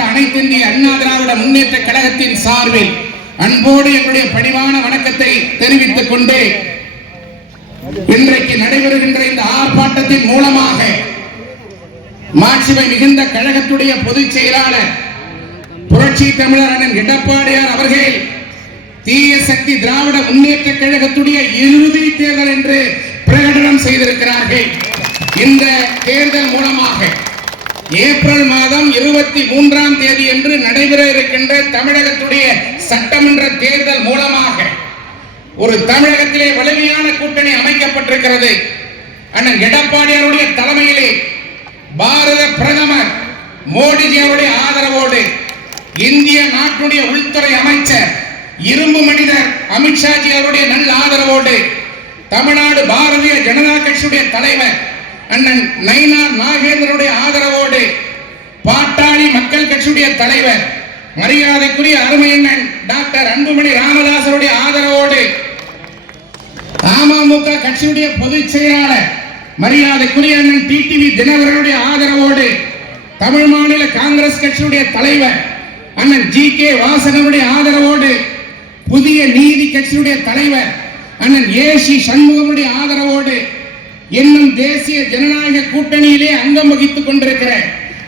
மாவட்ட அனைத்து இந்திய அண்ணா திராவிட முன்னேற்ற கழகத்தின் சார்பில் அன்போடு என்னுடைய பணிவான வணக்கத்தை தெரிவித்துக் கொண்டு இன்றைக்கு நடைபெறுகின்ற இந்த ஆர்ப்பாட்டத்தின் மூலமாக மாட்சிமை மிகுந்த கழகத்துடைய பொதுச் செயலாளர் புரட்சி தமிழர் அண்ணன் எடப்பாடியார் அவர்கள் தீய சக்தி திராவிட முன்னேற்ற கழகத்துடைய இறுதி தேர்தல் என்று பிரகடனம் செய்திருக்கிறார்கள். இந்த தேர்தல் மூலமாக ஏப்ரல் மாதம் 23ஆம் தேதி என்று நடைபெற இருக்கின்ற தமிழகத்துடைய சட்டமன்ற தேர்தல் மூலமாக ஒரு தமிழகத்திலே வலிமையான கூட்டணி அமைக்கப்பட்டிருக்கிறது. அண்ணன் எடப்பாடியாருடைய தலைமையிலே பாரத பிரதமர் மோடிஜி அவருடைய ஆதரவோடு இந்திய நாட்டுடைய உள்துறை அமைச்சர் இரும்பு மனிதர் அமித்ஷாஜி அவருடைய நல்ல ஆதரவோடு தமிழ்நாடு பாரதிய ஜனதா கட்சியுடைய தலைவர் அண்ணன் நயினார் நாகேந்திரனுடைய ஆதரவோடு பாட்டாளி மக்கள் கட்சியுடைய தலைவர் மரியாதைக்குரிய அருமையண்ணன் டாக்டர் அன்புமணி ராமதாசருடைய ஆதரவோடு அமமுக கட்சியுடைய பொதுச் செயலாளர் மரியாதைக்குரிய அண்ணன் டிடிவி தினகரனுடைய ஆதரவோடு தமிழ் மாநில காங்கிரஸ் கட்சியுடைய தலைவர் அண்ணன் ஜி.கே. வாசகனுடைய ஆதரவோடு புதிய நீதி கட்சியுடைய தலைவர் அண்ணன் ஏ.சி. சண்முகனுடைய ஆதரவோடு இன்னும் தேசிய ஜனநாயக கூட்டணியிலே அங்கம் வகித்துக் கொண்டிருக்கிற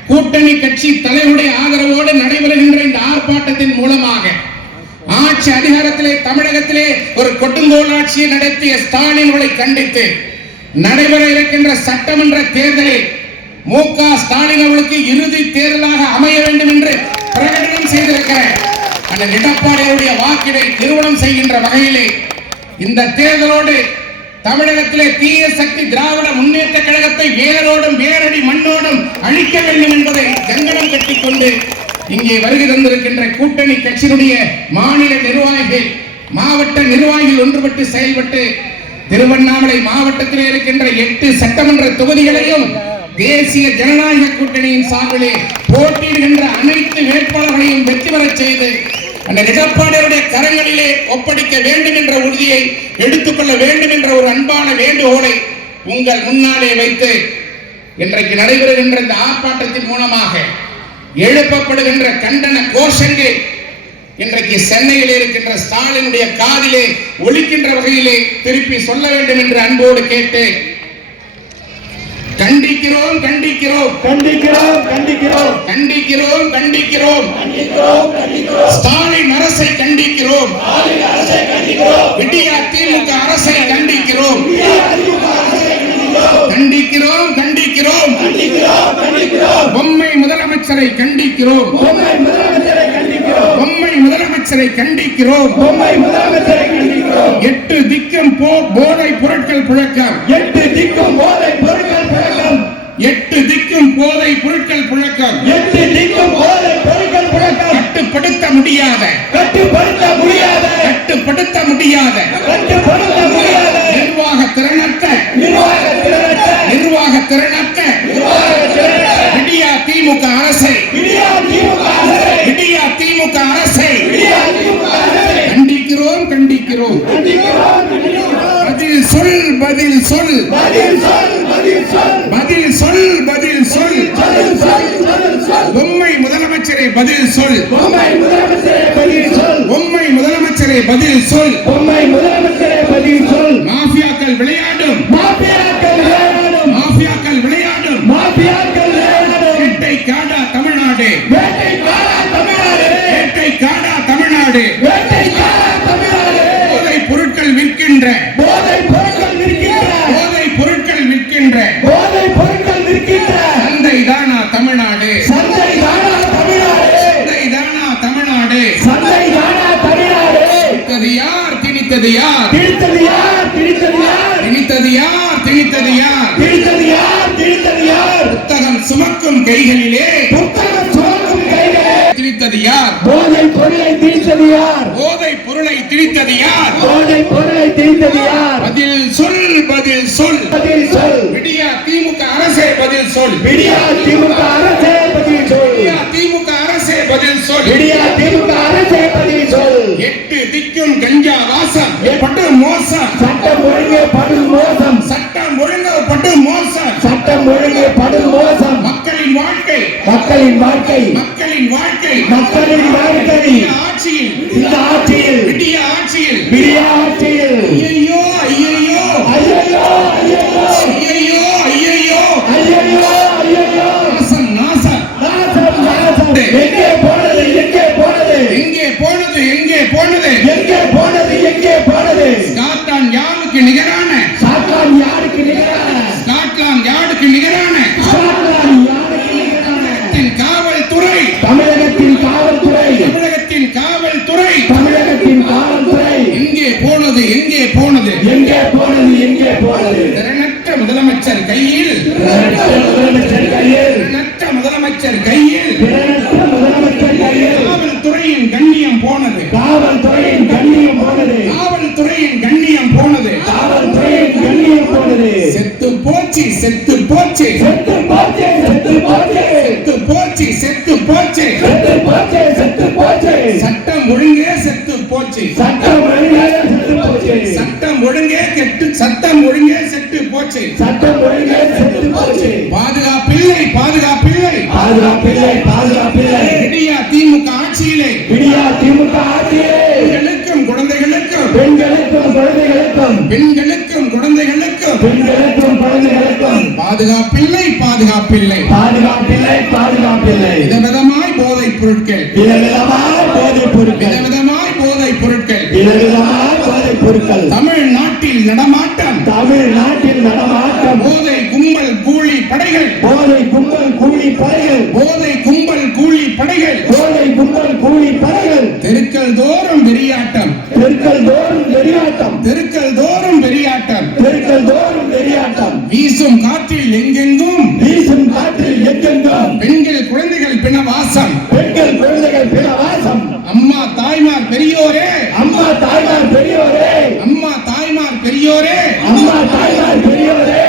கூட்டணி கட்சி தலைவருடைய ஆதரவோடு நடைபெறுகின்ற இந்த ஆர்ப்பாட்டத்தின் மூலமாக ஆட்சி அதிகாரத்திலே தமிழகத்திலே ஒரு கொடுங்கோல் ஆட்சியை நடத்திய ஸ்டாலினை கண்டித்து நடைபெற இருக்கின்ற சட்டமன்ற தேர்தலில் மு.க. ஸ்டாலின் அவர்களுக்கு இறுதி தேர்தலாக அமைய வேண்டும் என்று பிரகடனம் செய்திருக்கிற அண்ணன் எடப்பாடியாருடைய வாக்கினை நிறுவனம் செய்கின்ற வகையிலே இந்த தேர்தலோடு தமிழகத்திலே தீய சக்தி திராவிட முன்னேற்ற கழகத்தை வேரோடும் வேரடி மண்ணோடும் அழிக்க வேண்டும் என்பதை கங்கணம் கட்டிக்கொண்டு இங்கே வருகை தந்திருக்கின்ற கூட்டணி கட்சியினுடைய மாநில நிர்வாகிகள் மாவட்ட நிர்வாகிகள் ஒன்றுபட்டு செயல்பட்டு திருவண்ணாமலை மாவட்டத்தில் இருக்கின்ற 8 சட்டமன்ற தொகுதிகளையும் தேசிய ஜனநாயக கூட்டணியின் சார்பிலே போட்டியிடுகின்ற அனைத்து வேட்பாளர்களையும் வெற்றி பெறச் செய்து அந்த எடப்பாடியாருடைய கரங்களிலே ஒப்படைக்க வேண்டும் என்ற உறுதியை எடுத்துக்கொள்ள வேண்டும் என்ற ஒரு அன்பான வேண்டுகோளை உங்கள் முன்னாலே வைத்து இன்றைக்கு நடைபெறுகின்ற இந்த ஆர்ப்பாட்டத்தின் மூலமாக எழுப்பப்படுகின்ற கண்டன கோஷங்கள் இன்றைக்கு சென்னையில் இருக்கின்ற ஸ்டாலினுடைய காதிலே ஒலிக்கின்ற வகையிலே திருப்பி சொல்ல வேண்டும் என்று அன்போடு கேட்டு கண்டிக்கிறோம் கண்டிக்கிறோம் கண்டிக்கிறோம் கண்டிக்கிறோம் கண்டிக்கிறோம் கண்டிக்கிறோம் ஸ்டாலின் அரசை கண்டிக்கிறோம் விடியா திமுக அரசை கண்டிக்கிறோம் கண்டிக்கிறோம் கண்டிக்கிறோம் பொம்மை முதலமைச்சரை கண்டிக்கிறோம் பொம்மை முதலமைச்சரை கண்டிக்கிறோம் 8 திக்கும் போதை பொருட்கள் புழக்கம் 8 திக்கும் போதை பொருட்கள் புழக்கம் 8 திக்கும் போதை பொருட்கள் புழக்கம் 8 திக்கும் போதை பொருட்கள் புழக்கம் கட்டுப்படுத்த முடியாத நிர்வாக திறனற்ற விடியா திமுக அரசை கண்டிக்கிறோம் கண்டிக்கிறோம் பதில் சொல் பொம்மை முதலமைச்சரை பதில் சொல் மாஃபியாக்கள் விளையாடும் வேட்டை காடா தமிழ்நாடு போதை பொருட்கள் விற்கின்ற சந்தை தானா தமிழ்நாடு திணித்தது யார் புத்தகம் சுமக்கும் கைகளிலே திணித்தது யார் போதை பொருளை திணித்தது யார் பதில் சொல் விடியா திமுக அரசே பதில் சொல் 8 திக்கும் கஞ்சா வாசம் படும் மோசம் சட்டம் ஒழுங்கு படும் மோசம் மக்களின் வாழ்க்கை மக்களின் வாழ்க்கை ஆட்சியில் இந்த ஆட்சியில் விடிய ஆட்சியில் விடிய ஆட்சியில் ஐயோ ஐயோ ஐயோ ஐயோ ஐயோ ஐயோ ஐயோ ஐயோ நாசம் நாசம் நாசம் நாசம் எங்கே போனது எங்கே போனது எங்கே போனது எங்கே போனது எங்கே போனது எங்கே போனது ஸ்காட்லாந்து யார்டுக்கு நிகரான ஸ்காட்லாந்து யார்டுக்கு நிகரான ஸ்காட்லாந்து யார்டுக்கு நிகரான ஸ்காட்லாந்து யார்டுக்கு நிகரான காவல்துறை தமிழகத்தின் காவல்துறை தமிழகத்தின் காவல்துறை தமிழகத்தின் காவல்துறை எங்கே போனது எங்கே போனது எங்கே போனது எங்கே போனது திறனற்ற முதலமைச்சர் கையில் முதலமைச்சர் கையில் திறனற்ற முதலமைச்சர் கையில் திறனற்ற முதலமைச்சர் கையில் காவல்துறையின் கண்ணியம் போனது காவல்துறையின் கண்ணியம் போனது காவல்துறையின் கண்ணியம் போனது காவல்துறையின் கண்ணியம் போனது செத்து போச்சு செத்து போச்சு செத்து போச்சு செத்து போச்சு செத்து போச்சு செத்து போச்சு செத்து போச்சு செத்து போச்சு சட்டம் ஒழுங்கே செத்து போச்சு சட்டம் ஒழுங்கே செத்து போச்சு சட்டம் ஒழுங்கே கெட்டு சட்டம் ஒழுங்கே செத்து போச்சு சட்டம் ஒழுங்கே செத்து போச்சு பாதுகாப்பில்லை பாதுகாப்பில்லை பாதுகாப்பில்லை பாதுகாப்பில்லை விடியா திமுக ஆட்சியிலே விடியா திமுக ஆட்சியிலே பெண்களுக்கும் குழந்தைகளுக்கும் பெண்களுக்கும் குழந்தைகளுக்கும் பெண்களுக்கும் குழந்தைகளுக்கும் பெண்களுக்கும் குழந்தைகளுக்கும் பாதுகாப்பில்லை பாதுகாப்பில்லை பாதுகாப்பில்லை பாதுகாப்பில்லை விதவிதமாய் போதைப் பொருட்கள் விதவிதமான போதைப் பொருட்கள் விதவிதமாய் போதைப் பொருட்கள் விதவிதமான போதைப் பொருட்கள் தமிழ்நாட்டில் நடமாட்டம் தமிழ்நாட்டில் நடமாட்டம் போதை கும்பல் கூலி படைகள் போதை கும்பல் கூலி படைகள் போதை கும்பல் கூலி படைகள் போதை கும்பல் கூலி படைகள் தெருக்கள் தோறும் வெறியாட்டம் தெருக்கள் தோறும் வெறியாட்டம் தெருக்கள் தோறும் வெறியாட்டம் தெருக்கள் தோறும் வெறியாட்டம் வீசும் காற்றில் எங்கெங்கும் வீசும் காற்றில் எங்கெங்கும் பெண்கள் குழந்தைகள் பிணவாசம் பெண்கள் குழந்தைகள் பிணவாசம் அம்மா தாய்மார் பெரியோரே அம்மா தாய்மார் பெரியோரே அம்மா தாய்மார் பெரியோரே அம்மா தாய்மார் பெரியோரே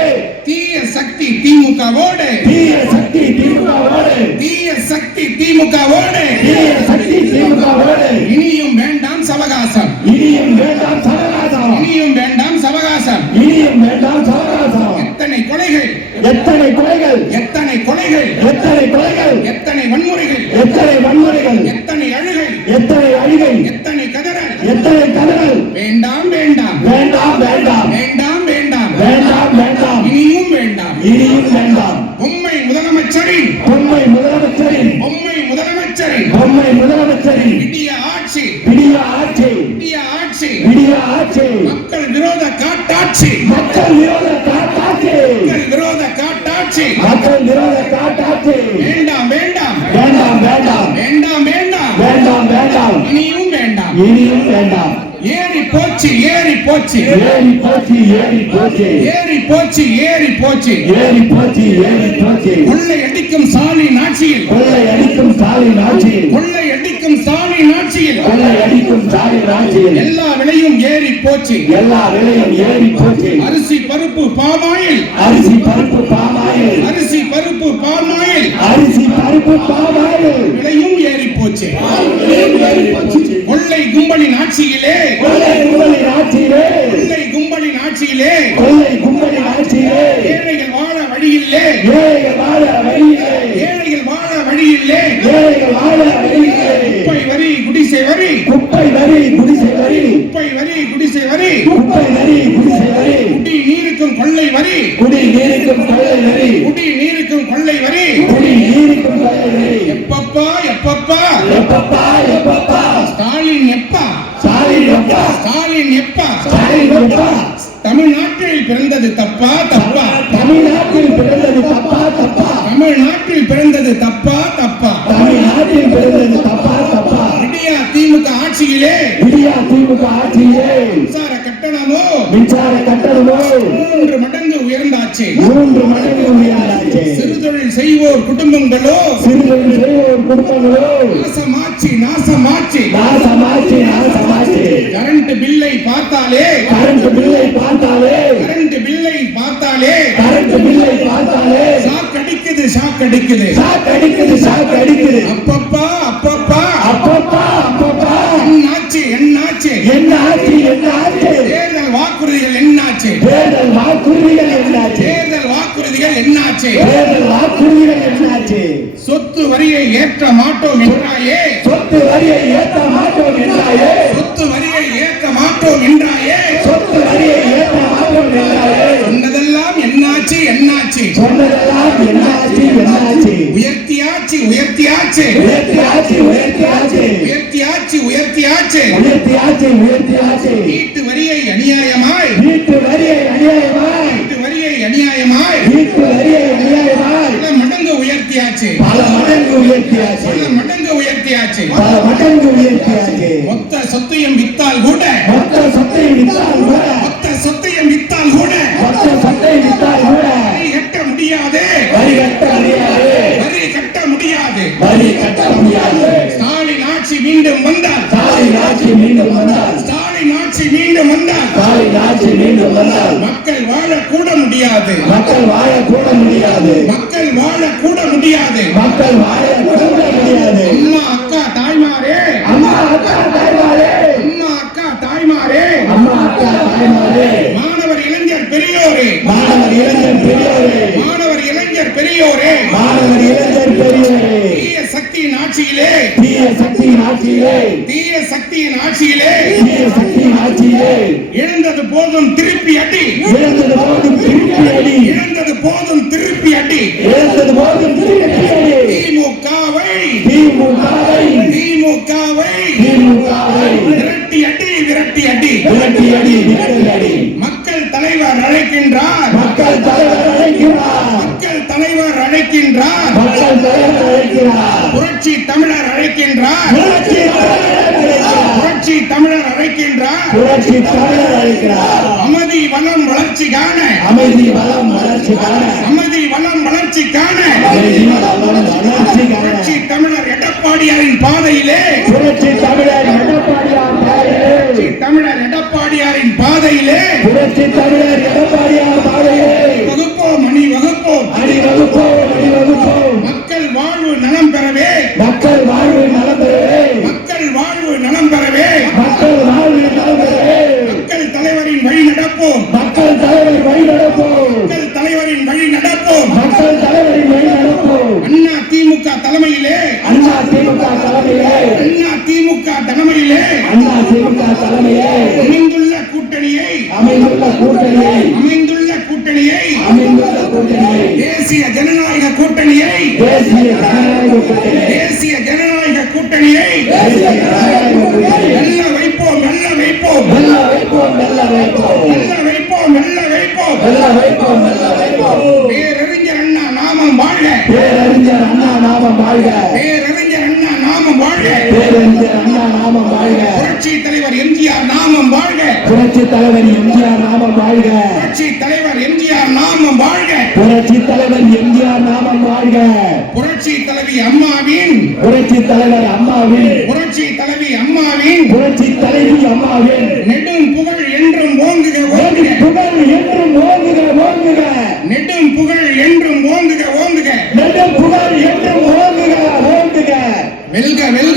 தீய சக்தி திமுகவோடு தீய சக்தி திமுகவோடு தீய சக்தி திமுகவோடு தீய சக்தி திமுகவோடு இனியும் வேண்டாம் சவகாசம் இனியும் வேண்டாம் சவகாசம் இனியும் வேண்டாம் சவகாசம் இனியும் வேண்டாம் சவகாசம் எத்தனை கொலைகள் எத்தனை கொலைகள் எத்தனை கொலைகள் எத்தனை கொலைகள் எத்தனை வன்முறைகள் எத்தனை வன்முறைகள் எத்தனை அழுகை எத்தனை அழிவை எத்தனை கதறல் எத்தனை கதறல் வேண்டாம் வேண்டாம் வேண்டாம் வேண்டாம் வேண்டாம் வேண்டாம் வேண்டாம் வேண்டாம் இனியும் வேண்டாம் இனியும் வேண்டாம் பொம்மை முதலமைச்சரின் பொம்மை முதலமைச்சரின் பொம்மை முதலமைச்சரின் பொம்மை முதலமைச்சரின் விடிய ஆட்சி விடிய ஆட்சி விடிய ஆட்சி விடிய ஆட்சி மக்கள் விரோத காட்டாட்சி மக்கள் விரோத காட்டாட்சி மக்கள் விரோத காட்டாட்சி மக்கள் விரோத காட்டாட்சி வேண்டாம் வேண்டாம் வேண்டாம் வேண்டாம் வேண்டாம் வேண்டாம் வேண்டாம் வேண்டாம் இனியும் வேண்டாம் இனியும் வேண்டாம் ஏறி போச்சு ஏறி போச்சு ஏறி போச்சு ஏறி போச்சு ஏறி போச்சு ஏறி போச்சு ஏறி போச்சு ஏறி போச்சு கொள்ளை அடிக்கும் ஸ்டாலின் ஆட்சியில் கொள்ளை அடிக்கும் ஸ்டாலின் ஆட்சியில் கொள்ளை அடிக்கும் ஸ்டாலின் ஆட்சியில் கொள்ளை அடிக்கும் ஸ்டாலின் ஆட்சியில் எல்லா விலையும் ஏறி போச்சு எல்லா விலையும் ஏறி போச்சு அரிசி பருப்பு பாமாயில் அரிசி பருப்பு பாமாயில் அரிசி பருப்பு பாமாயில் அரிசி பருப்பு பாமாயில் விலையும் ஏறி போச்சு ஏறி போச்சு கொள்ளை கும்பலின் ஆட்சியிலே கொள்ளை கும்பலின் ஆட்சியிலே கொள்ளை கும்பலின் ஆட்சியிலே கொள்ளை கும்பலின் ஆட்சியிலே ஏழைகள் வாழ வழியில்லே ஏழைகள் வாழ வழியிலே ஏழைகள் வாழ வழியில்லே ஏழைகள் வாழ வழியிலே குப்பை வரி குடிசை வரி குப்பை வரி குடிசை வரி குப்பை வரி குடிசை வரி குப்பை வரி குடிசை வரி குடி நீருக்கும் கொள்ளை வரி குடி நீருக்கும் கொள்ளை வரி குடி நீருக்கும் கொள்ளை வரி குடி நீருக்கும் கொள்ளை வரி எப்பப்பா எப்பப்பா எப்பப்பா எப்பப்பா ஸ்டாலின் எப்பா ஸ்டாலின் எப்பா ஸ்டாலின் எப்பா ஸ்டாலின் எப்பா தமிழ்நாட்டில் பிறந்தது தப்பா தப்பா தமிழ்நாட்டில் பிறந்தது தப்பா தப்பா தமிழ்நாட்டில் பிறந்தது தப்பா தப்பா தமிழ்நாட்டில் பிறந்தது தப்பா தப்பா விடியா திமுக ஆட்சியிலே விடியா திமுக ஆட்சியிலே மின்சார கட்டணமோ மின்சார கட்டணமோ 3 மடங்கு உயர்ந்தாச்சு 3 மடங்கு உயர்ந்தாச்சு சிறுதொழில் செய்வோர் குடும்பங்களோ சிறுதொழில் செய்வோர் குடும்பங்களோ நாசமாச்சு நாசமாச்சு நாசமாச்சு நாசமாச்சு கரண்ட் பில்லை பார்த்தாலே கரண்ட் பில்லை பார்த்தாலே கரண்ட் பில்லை பார்த்தாலே கரண்ட் பில்லை பார்த்தாலே ஷாக் அடிக்குது ஷாக் அடிக்குது ஷாக் அடிக்குது ஷாக் அடிக்குது அப்பப்பா அப்பப்பா அப்பப்பா அப்பப்பா என்னாச்சு என்னாச்சு என்ன ஆச்சு என்ன ஆச்சு தேர்தல் வாக்குறுதிகள் என்னாச்சு தேர்தல் வாக்குறுதிகள் என்னாச்சு தேர்தல் வாக்குறுதிகள் என்னாச்சு தேர்தல் வாக்குறுதிகள் என்னாச்சு சொத்து சொத்து வரியை ஏற்ற மாட்டோம் என்றாயே, சொத்து வரியை ஏற்ற மாட்டோம் என்றாயே, சொத்து வரியை ஏற்ற மாட்டோம் என்றாயே, சொத்து வரியை ஏற்ற மாட்டோம் என்றாயே, சொன்னதெல்லாம் என்னாச்சு என்னாச்சு, சொன்னதெல்லாம் என்னாச்சு என்னாச்சு, உயர்த்தியாச்சு உயர்த்தியாச்சு, உயர்த்தியாச்சு உயர்த்தியாச்சு, உயர்த்தியாச்சு உயர்த்தியாச்சு, உயர்த்தியாச்சு உயர்த்தியாச்சு, வீட்டு வரியை அநியாயமாய், வீட்டு வரியை அநியாயமாய், வீட்டு வரியை அநியாயமாய் வீட்டு வரியை அநியாயமாய், பல மடங்கு உயர்த்தியாச்சு, பல மடங்கு உயர்த்தியாச்சு, பல மடங்கு உயர்த்தியாச்சு. பல மடங்கு உயர்த்தியாச்சு. மொத்த சொத்தையும் வித்தால் கூட, மொத்த சொத்தை வித்தால் கூட, மொத்த சொத்தையும் வித்தால் கூட மொத்த சொத்தை வித்தால் கூட, வரி கட்ட முடியாது, வரி கட்ட முடியாது, வரி கட்ட முடியாது. வரி கட்ட முடியாது. ஸ்டாலின் ஆட்சி மீண்டும் வந்தால், ஸ்டாலின் ஆட்சி மீண்டும் வந்தால், ஸ்டாலின் ஆட்சி மீண்டும் வந்தால் ஸ்டாலின் ஆட்சி மீண்டும் வந்தால், மக்கள் வாழ கூட முடியாது, மக்கள் வாழ கூட முடியாது, மக்கள் வாழ கூட முடியாது. மக்கள் வாழ கூட முடியாது. அம்மா அக்கா தாய்மாரே, அம்மா அக்கா தாய்மாரே, அம்மா அக்கா தாய்மாரே, அம்மா அக்கா தாய்மாரே, மாணவர் இளைஞர் பெரியோரே, மாணவர் இளைஞர் பெரியோரே, மாணவர் இளைஞர் பெரியோரே, மாணவர் இளைஞர் பெரியோரே, தீய சக்தியின் ஆட்சியிலே, தீய சக்தியின் ஆட்சியிலே, தீய சக்தியின் ஆட்சியிலே தீய சக்தியின் ஆட்சியிலே, இழந்தது போதும் திருப்பி அடி, இழந்தது போதும் திருப்பி அடி, இழந்தது போதும் திருப்பி அடி. இழந்தது போதும் திருப்பி அடி. திமுகவை, திமுகவை, திமுகவை திமுகவை விரட்டி அடி, விரட்டி அடி. விரட்டி அடி, விரட்டி அடி. மக்கள் தலைவர் அழைக்கின்றார், மக்கள் தலைவர் அழைக்கிறார், மக்கள் தலைவர் அழைக்கின்றார், மக்கள் தலைவர் அழைக்கிறார், புரட்சி தமிழர் அழைக்கின்றார், புரட்சி தமிழர் அழைக்கிறார், புரட்சி தமிழர் அழைக்கின்றார். புரட்சி தமிழர் அழைக்கிறார். அமைதி வளம் வளர்ச்சி காண, அமைதி வளம் வளர்ச்சி காண, அமைதி வளம் வளர்ச்சி காண அமைதி வளம் வளர்ச்சி காண, புரட்சி தமிழர் எடப்பாடியாரின் பாதையிலே, புரட்சி தமிழர் எடப்பாடியார் பாதையிலே, புரட்சி தமிழர் எடப்பாடியாரின் பாதையிலே புரட்சி தமிழர் எடப்பாடியார் பாதையிலே வகுப்போம் அணி வகுப்போம். அணி வகுப்போம், அணி வகுப்போம். மக்கள் வாழ்வு நலம் பெறவே, மக்கள் வாழ்வு நலம் பெறவே, மக்கள் வாழ்வு நலம் பெறவே மக்கள் வாழ்வு நலம் பெறவே, மக்கள் தலைவரின் வழி நடப்போம், மக்கள் தலைவர் வழி நடப்போம், மக்கள் தலைவரின் வழி நடப்போம். மக்கள் தலைவரின் வழி நடப்போம். அண்ணா திமுக தலைமையிலே, அண்ணா திமுக தலைமையிலே, அண்ணா திமுக தலைமையிலே அண்ணா திமுக தலைமையிலே அமைந்துள்ள கூட்டணியை, அமைந்துள்ள கூட்டணியை, அமைந்துள்ள கூட்டணியை, அமைந்துள்ள கூட்டணியை, தேசிய ஜனநாயக கூட்டணியை, தேசிய ஜனநாயக கூட்டணியை, தேசிய ஜனநாயக கூட்டணியை தேசிய ஜனநாயக கூட்டணியை வெல்ல வைப்போம், வெல்ல வைப்போம், வெல்ல வைப்போம், வெல்ல வைப்போம், வெல்ல வைப்போம், வெல்ல வைப்போம். வெல்ல வைப்போம், வெல்ல வைப்போம். பேரறிஞர் அண்ணா நாமம் வாழ்க, பேரறிஞர் அண்ணா நாமம் வாழ்க, பேரறிஞர் அண்ணா நாமம் வாழ்க, பேரறிஞர் அண்ணா நாமம் வாழ்க, புரட்சி தலைவர் எம்ஜிஆர் நாமம் வாழ்க, புரட்சி தலைவர் எம்ஜிஆர் நாமம் வாழ்க, புரட்சி தலைவர் எம்ஜிஆர் நாமம் வாழ்க, புரட்சி தலைவர் எம்ஜிஆர் நாமம் வாழ்க, புரட்சி தலைவி அம்மாவின், புரட்சி தலைவர் அம்மாவின், புரட்சி தலைவி அம்மாவின் புரட்சி தலைவி அம்மாவின் நெடும் புகழ் என்றும் ஓங்குக, ஓங்குக, புகழ் என்றும் ஓங்குக, ஓங்குக, நெடும் புகழ் என்றும் ஓங்குக, ஓங்குக. நெடும் புகழ் என்றும் ஓங்குக, ஓங்குக. வெல்க வெல்க